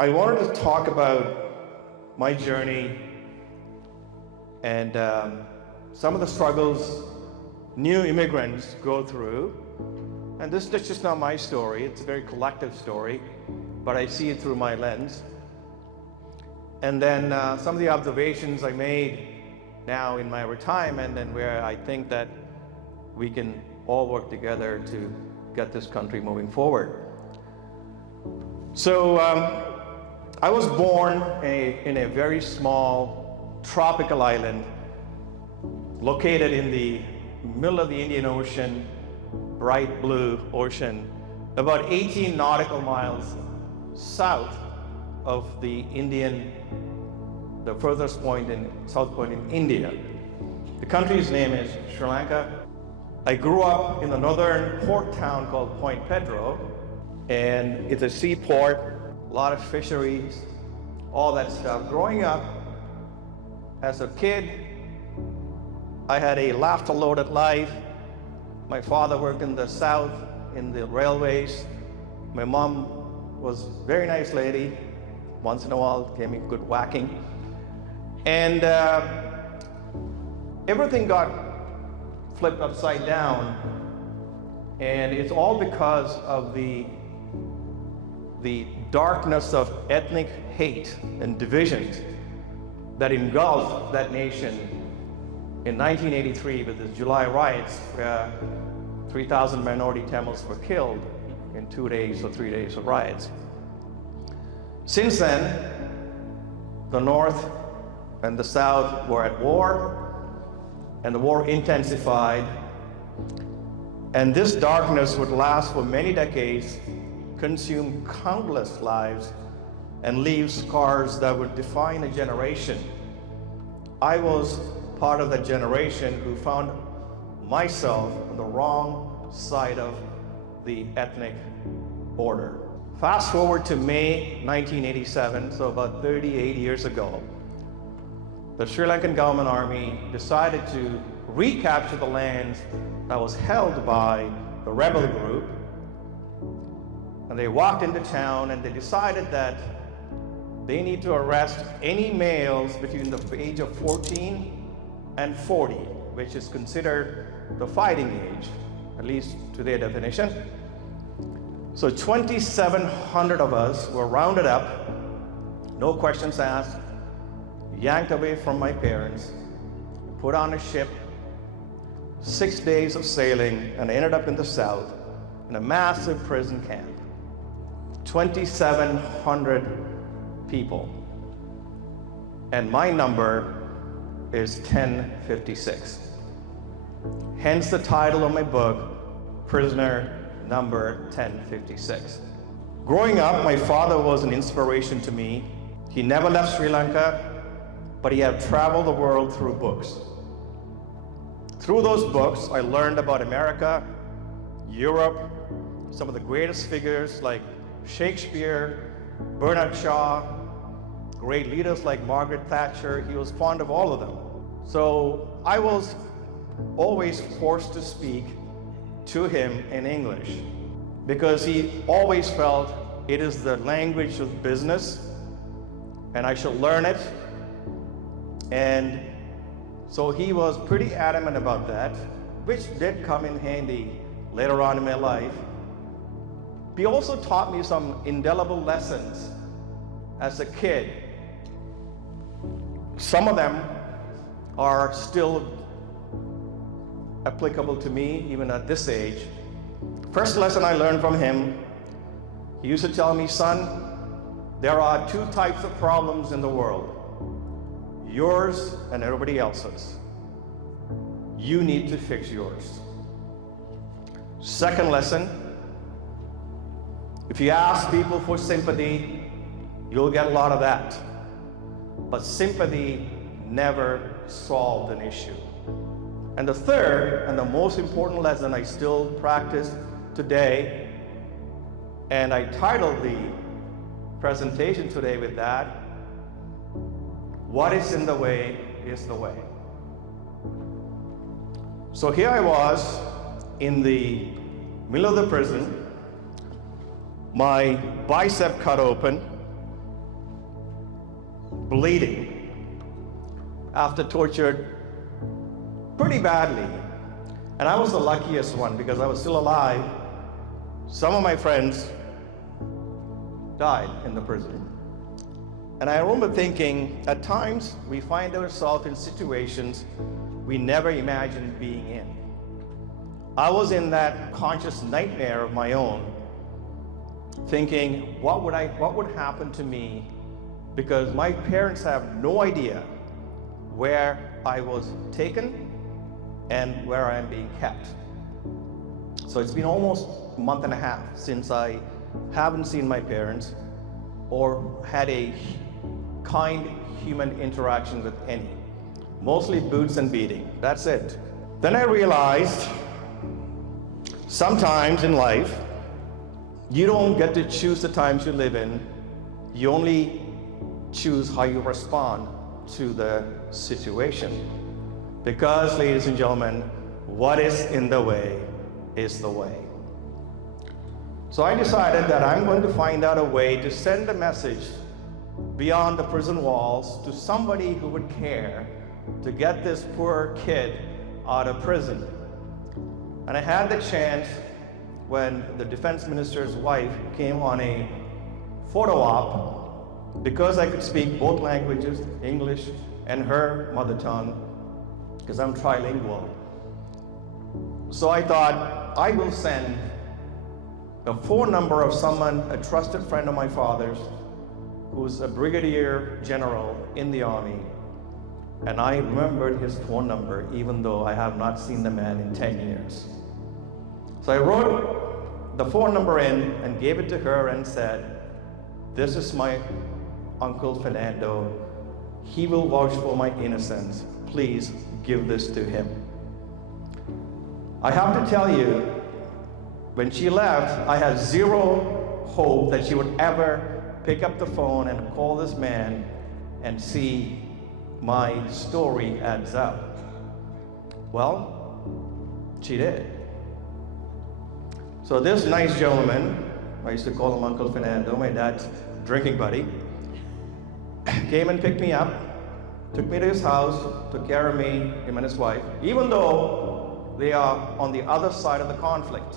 I wanted to talk about my journey and some of the struggles new immigrants go through. And this is just not my story, it's a very collective story, but I see it through my lens. And then some of the observations I made now in my retirement, and where I think that we can all work together to get this country moving forward. So I was born in a very small tropical island located in the middle of the Indian Ocean, bright blue ocean, about 18 nautical miles south of the furthest point in south point in India. The country's name is Sri Lanka. I grew up in the northern port town called Point Pedro, and it's a seaport, a lot of fisheries, all that stuff. Growing up as a kid, I had a laughter-loaded life. My father worked in the south in the railways. My mom was a very nice lady. Once in a while, gave me good whacking. And everything got flipped upside down. And it's all because of the darkness of ethnic hate and divisions that engulfed that nation in 1983 with the July riots, where 3,000 minority Tamils were killed in 2 days or 3 days of riots. Since then, the North and the South were at war, and the war intensified. And this darkness would last for many decades, consume countless lives, and leave scars that would define a generation. I was part of that generation who found myself on the wrong side of the ethnic border. Fast forward to May 1987, so about 38 years ago, the Sri Lankan government army decided to recapture the lands that was held by the rebel group. And they walked into town and they decided that they need to arrest any males between the age of 14 and 40, which is considered the fighting age, at least to their definition. So 2,700 of us were rounded up, no questions asked, yanked away from my parents, put on a ship, 6 days of sailing, and ended up in the south in a massive prison camp. 2,700 people. And my number is 1056. Hence the title of my book, Prisoner Number 1056. Growing up, my father was an inspiration to me. He never left Sri Lanka, but he had traveled the world through books. Through those books, I learned about America, Europe, some of the greatest figures like Shakespeare, Bernard Shaw, great leaders like Margaret Thatcher. He was fond of all of them. So I was always forced to speak to him in English because he always felt it is the language of business and I should learn it. And so he was pretty adamant about that, which did come in handy later on in my life. He also taught me some indelible lessons as a kid. Some of them are still applicable to me even at this age. First lesson I learned from him, he used to tell me, son, there are two types of problems in the world, yours and everybody else's. You need to fix yours. Second lesson, if you ask people for sympathy, you'll get a lot of that. But sympathy never solved an issue. And the third, and the most important lesson I still practice today, and I titled the presentation today with that, what is in the way is the way. So here I was in the middle of the prison, my bicep cut open, bleeding, after tortured pretty badly. And I was the luckiest one because I was still alive. Some of my friends died in the prison. And I remember thinking, at times we find ourselves in situations we never imagined being in. I was in that conscious nightmare of my own, thinking, what would happen to me? Because my parents have no idea where I was taken and where I am being kept. So it's been almost a month and a half since I haven't seen my parents or had a kind human interaction with any. Mostly boots and beating, that's it. Then I realized sometimes in life, you don't get to choose the times you live in. You only choose how you respond to the situation. Because, ladies and gentlemen, what is in the way is the way. So I decided that I'm going to find out a way to send a message beyond the prison walls to somebody who would care to get this poor kid out of prison. And I had the chance when the defense minister's wife came on a photo op, because I could speak both languages, English and her mother tongue, because I'm trilingual. So I thought, I will send the phone number of someone, a trusted friend of my father's, who's a brigadier general in the army. And I remembered his phone number, even though I have not seen the man in 10 years. So I wrote the phone number in and gave it to her and said, this is my Uncle Fernando. He will vouch for my innocence. Please give this to him. I have to tell you, when she left, I had zero hope that she would ever pick up the phone and call this man and see my story adds up. Well, she did. So this nice gentleman, I used to call him Uncle Fernando, my dad's drinking buddy, came and picked me up, took me to his house, took care of me, him and his wife, even though they are on the other side of the conflict.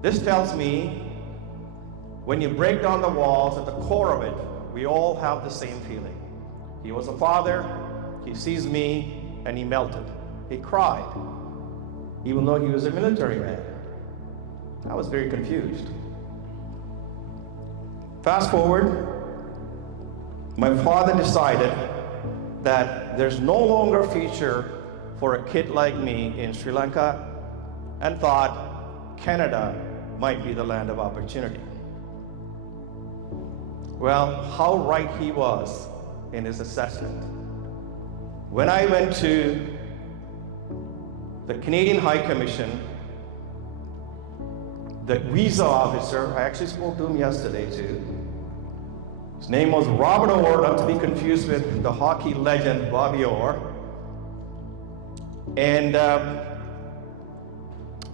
This tells me, when you break down the walls, at the core of it, we all have the same feeling. He was a father, he sees me, and he melted. He cried, even though he was a military man. I was very confused. Fast forward, my father decided that there's no longer a future for a kid like me in Sri Lanka, and thought Canada might be the land of opportunity. Well, how right he was in his assessment. When I went to the Canadian High Commission, the visa officer, I actually spoke to him yesterday too. His name was Robert Orr, not to be confused with the hockey legend Bobby Orr. And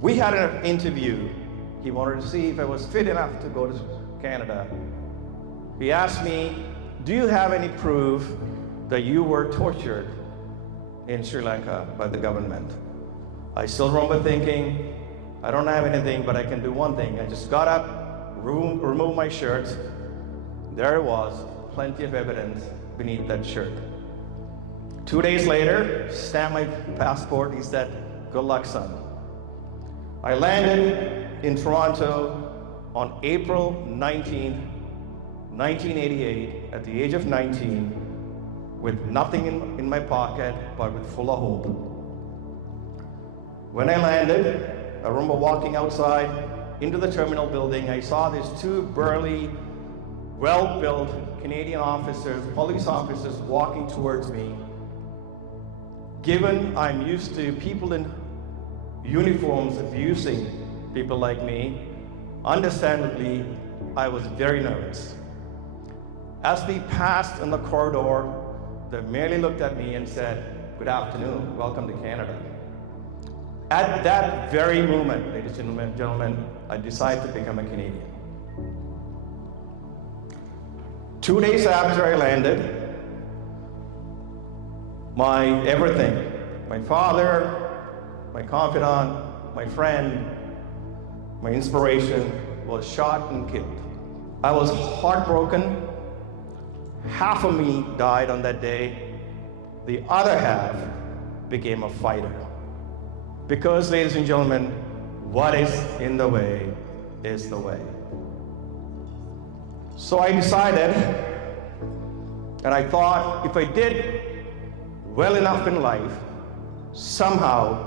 we had an interview. He wanted to see if I was fit enough to go to Canada. He asked me, do you have any proof that you were tortured in Sri Lanka by the government? I still remember thinking, I don't have anything, but I can do one thing. I just got up, removed my shirt. There it was, plenty of evidence beneath that shirt. 2 days later, stamped my passport. He said, good luck, son. I landed in Toronto on April 19th, 1988, at the age of 19, with nothing in my pocket, but with full of hope. When I landed, I remember walking outside into the terminal building. I saw these two burly, well-built Canadian officers, police officers, walking towards me. Given I'm used to people in uniforms abusing people like me, understandably, I was very nervous. As we passed in the corridor, they merely looked at me and said, good afternoon, welcome to Canada. At that very moment, ladies and gentlemen, I decided to become a Canadian. 2 days after I landed, my everything, my father, my confidant, my friend, my inspiration, was shot and killed. I was heartbroken. Half of me died on that day. The other half became a fighter. Because, ladies and gentlemen, what is in the way is the way. So I decided, and I thought if I did well enough in life, somehow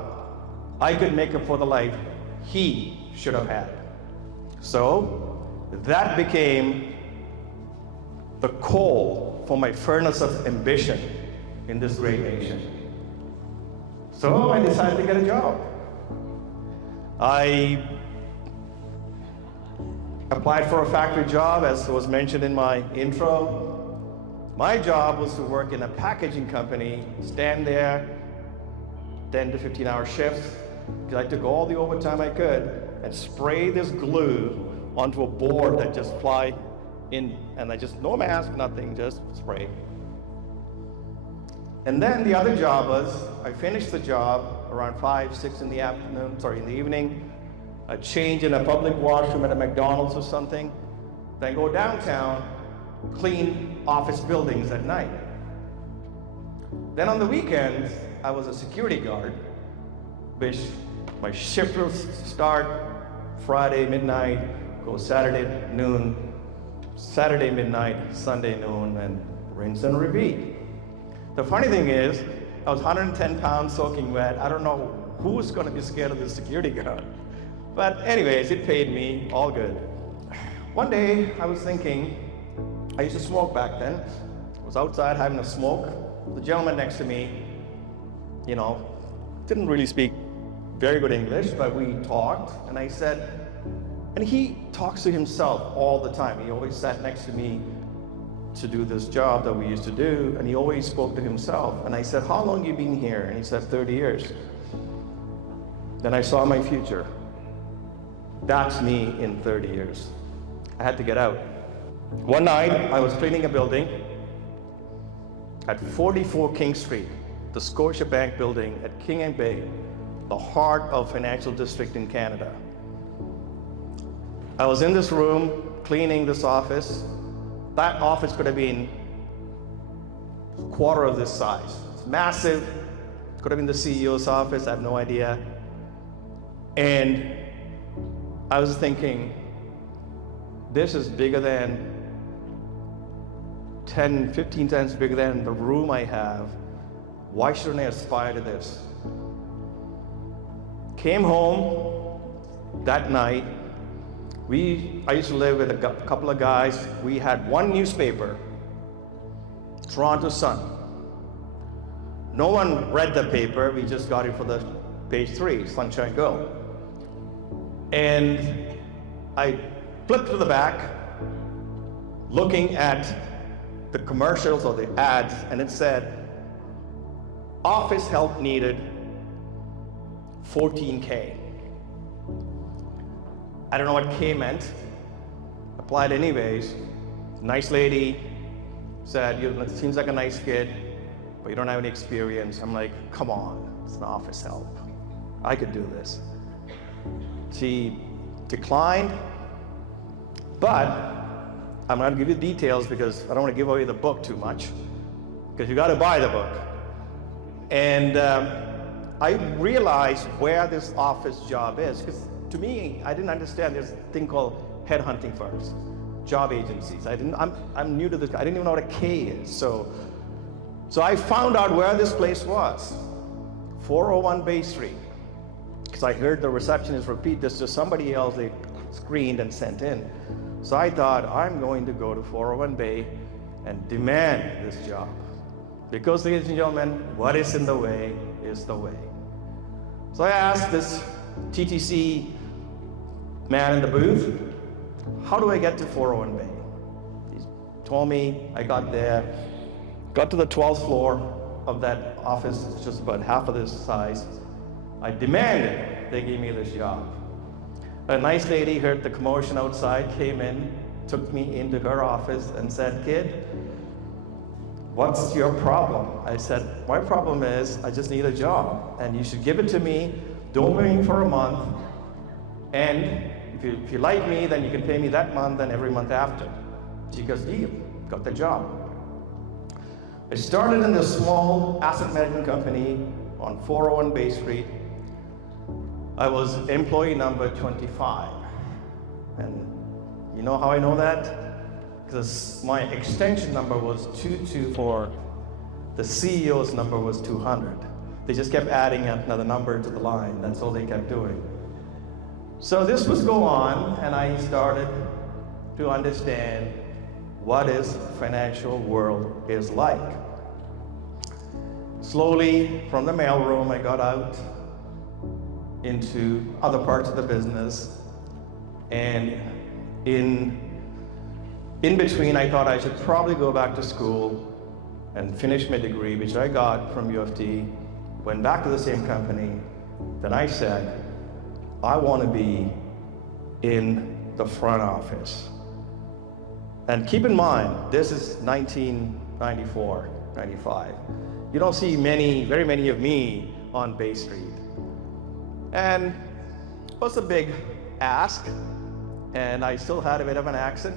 I could make up for the life he should have had. So that became the coal for my furnace of ambition in this great nation. So I decided to get a job. I applied for a factory job, as was mentioned in my intro. My job was to work in a packaging company, stand there, 10 to 15-hour shifts, because I took all the overtime I could and spray this glue onto a board that just fly in, and I just, no mask, nothing, just spray. And then the other job was, I finished the job around 5, 6 in the evening. A change in a public washroom at a McDonald's or something. Then go downtown, clean office buildings at night. Then on the weekends, I was a security guard, which my shift would start Friday midnight, go Saturday noon, Saturday midnight, Sunday noon, and rinse and repeat. The funny thing is, I was 110 pounds soaking wet. I don't know who's going to be scared of this security guard. But anyways, it paid me, all good. One day, I was thinking, I used to smoke back then. I was outside having a smoke. The gentleman next to me, didn't really speak very good English, but we talked, and I said, and he talks to himself all the time. He always sat next to me to do this job that we used to do, and he always spoke to himself. And I said, how long have you been here? And he said, 30 years. Then I saw my future. That's me in 30 years. I had to get out. One night, I was cleaning a building at 44 King Street, the Scotiabank building at King and Bay, the heart of financial district in Canada. I was in this room cleaning this office. That office could have been a quarter of this size. It's massive. It could have been the CEO's office, I have no idea. And I was thinking, this is bigger than 10, 15 times bigger than the room I have. Why shouldn't I aspire to this? Came home that night. I used to live with a couple of guys. We had one newspaper, Toronto Sun. No one read the paper. We just got it for the page 3, Sunshine Girl. And I flipped to the back, looking at the commercials or the ads, and it said, office help needed, 14K. I don't know what K meant. Applied anyways. Nice lady said, it seems like a nice kid, but you don't have any experience. I'm like, come on, it's an office help. I could do this. She declined, but I'm not going to give you details because I don't want to give away the book too much, because you got to buy the book. And I realized where this office job is, because to me, I didn't understand there's a thing called headhunting firms, job agencies. I'm new to this. I didn't even know what a K is. So I found out where this place was, 401 Bay Street, because I heard the receptionist repeat this to somebody else they screened and sent in. So I thought, I'm going to go to 401 Bay and demand this job. Because, ladies and gentlemen, what is in the way is the way. So I asked this TTC man in the booth, how do I get to 401 Bay? He told me. I got there, got to the 12th floor of that office. It's just about half of this size. I demanded they give me this job. A nice lady heard the commotion outside, came in, took me into her office and said, kid, what's your problem? I said, my problem is I just need a job, and you should give it to me, don't pay me for a month, and if you like me, then you can pay me that month and every month after. She goes, deal, got the job. I started in this small asset management company on 401 Bay Street. I was employee number 25. And you know how I know that? Because my extension number was 224. The CEO's number was 200. They just kept adding another number to the line. That's all they kept doing. So this was go on, and I started to understand what is financial world is like. Slowly, from the mailroom, I got out into other parts of the business, and in between, I thought I should probably go back to school and finish my degree, which I got from U of T, went back to the same company. Then I said, I want to be in the front office. And keep in mind, this is 1994, 95. You don't see very many of me on Bay Street. And it was a big ask, and I still had a bit of an accent.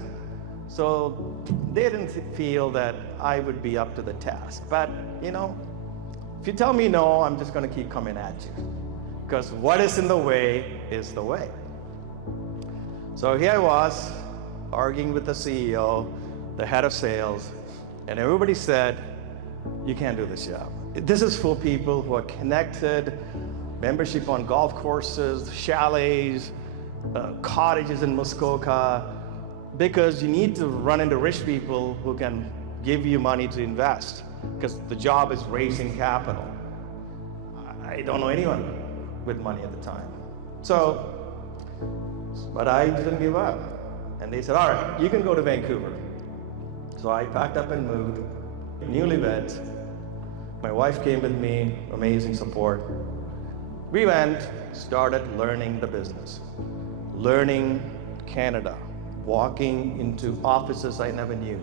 So they didn't feel that I would be up to the task. But, you know, if you tell me no, I'm just going to keep coming at you. Because what is in the way is the way. So here I was, arguing with the CEO, the head of sales, and everybody said, you can't do this job. This is for people who are connected, membership on golf courses, chalets, cottages in Muskoka, because you need to run into rich people who can give you money to invest, because the job is raising capital. I don't know anyone with money at the time. But I didn't give up. And they said, all right, you can go to Vancouver. So I packed up and moved, newlywed. My wife came with me, amazing support. We went, started learning the business, learning Canada, walking into offices I never knew,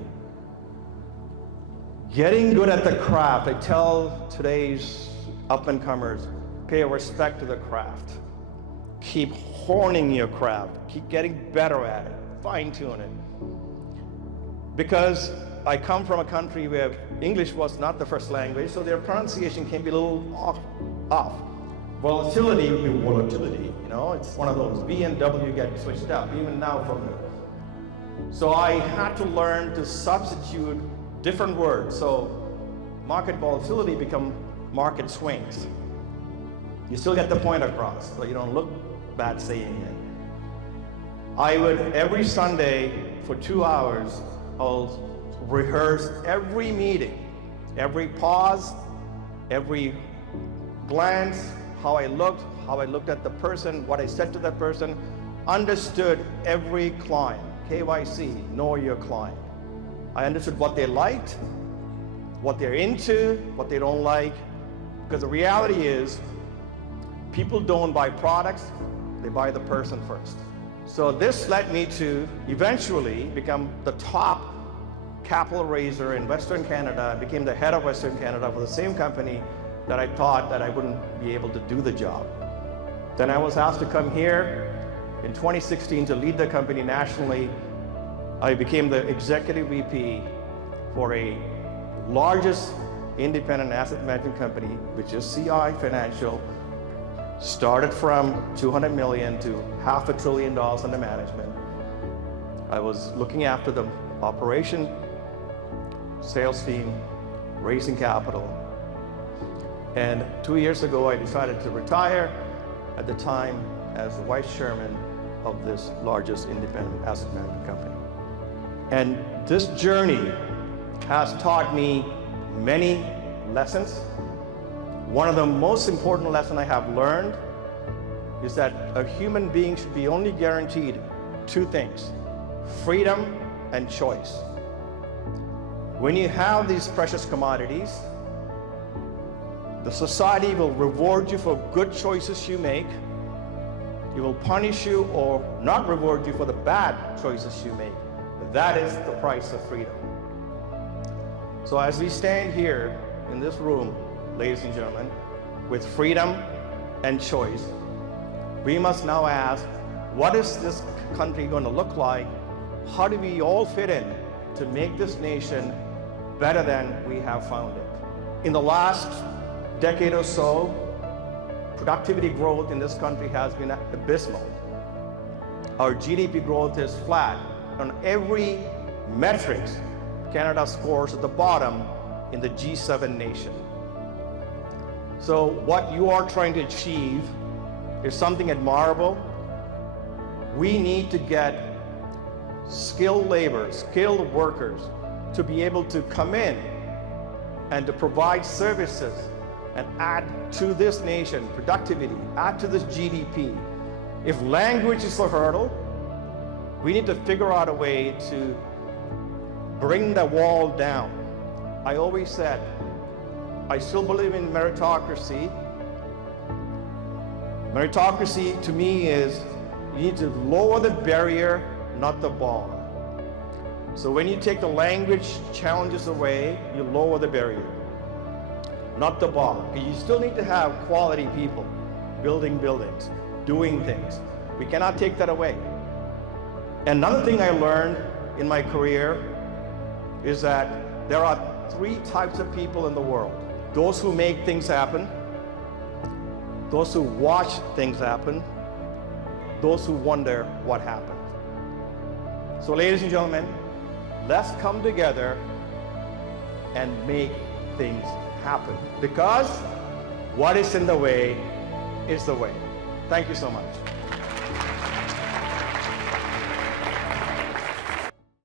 getting good at the craft. I tell today's up-and-comers, pay respect to the craft. Keep honing your craft. Keep getting better at it. Fine-tune it. Because I come from a country where English was not the first language, so their pronunciation can be a little off. Volatility would be volatility, you know? It's one of those. V and W get switched up, even now for me. So I had to learn to substitute different words. So market volatility become market swings. You still get the point across, so you don't look bad saying it. I would, every Sunday for 2 hours, I'll rehearse every meeting, every pause, every glance, how I looked at the person, what I said to that person, understood every client. KYC, know your client. I understood what they liked, what they're into, what they don't like, because the reality is, people don't buy products, they buy the person first. So this led me to eventually become the top capital raiser in Western Canada. I became the head of Western Canada for the same company that I thought that I wouldn't be able to do the job. Then I was asked to come here in 2016 to lead the company nationally. I became the executive VP for a largest independent asset management company, which is CI Financial. Started from $200 million to $500 billion under management. I was looking after the operation, sales team, raising capital. And 2 years ago, I decided to retire, at the time as the vice chairman of this largest independent asset management company. And this journey has taught me many lessons. One of the most important lessons I have learned is that a human being should be only guaranteed two things: freedom and choice. When you have these precious commodities, the society will reward you for good choices you make. It will punish you or not reward you for the bad choices you make. That is the price of freedom. So as we stand here in this room, ladies and gentlemen, with freedom and choice, we must now ask, what is this country going to look like? How do we all fit in to make this nation better than we have found it? In the last decade or so, productivity growth in this country has been abysmal. Our GDP growth is flat. On every metric, Canada scores at the bottom in the G7 nation. So what you are trying to achieve is something admirable. We need to get skilled labor, skilled workers to be able to come in and to provide services and add to this nation productivity, add to this GDP. If language is a hurdle, we need to figure out a way to bring the wall down. I always said, I still believe in meritocracy. Meritocracy to me is you need to lower the barrier, not the bar. So when you take the language challenges away, you lower the barrier, not the bar. Because you still need to have quality people building buildings, doing things. We cannot take that away. Another thing I learned in my career is that there are 3 types of people in the world. Those who make things happen, those who watch things happen, those who wonder what happened. So ladies and gentlemen, let's come together and make things happen, because what is in the way is the way. Thank you so much.